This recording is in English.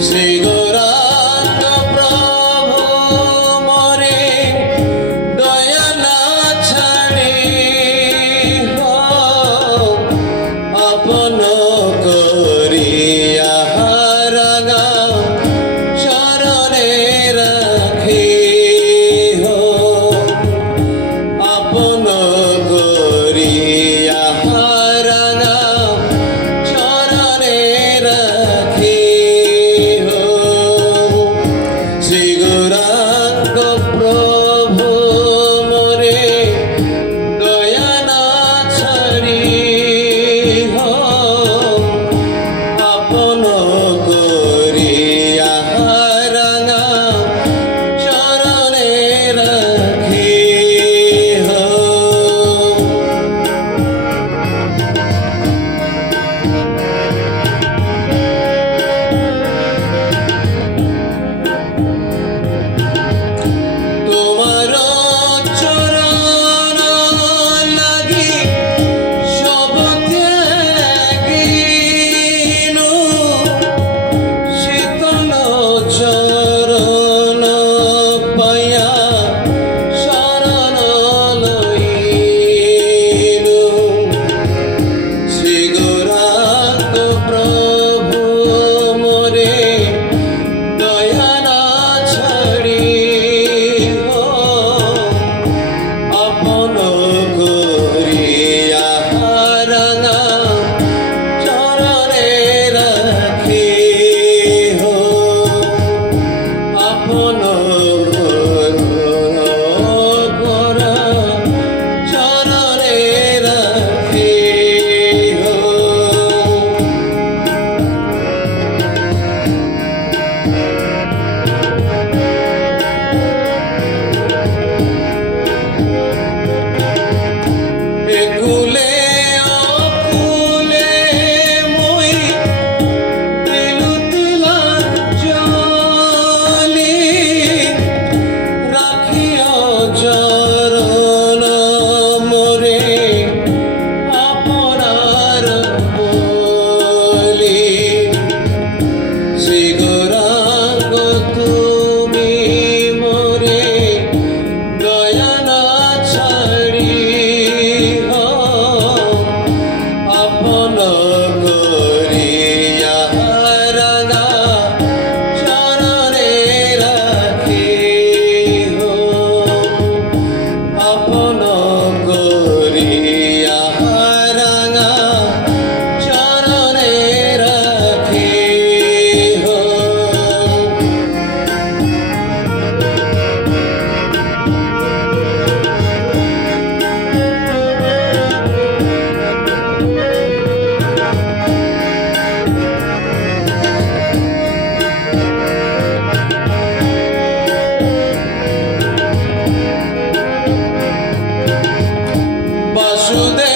See. to.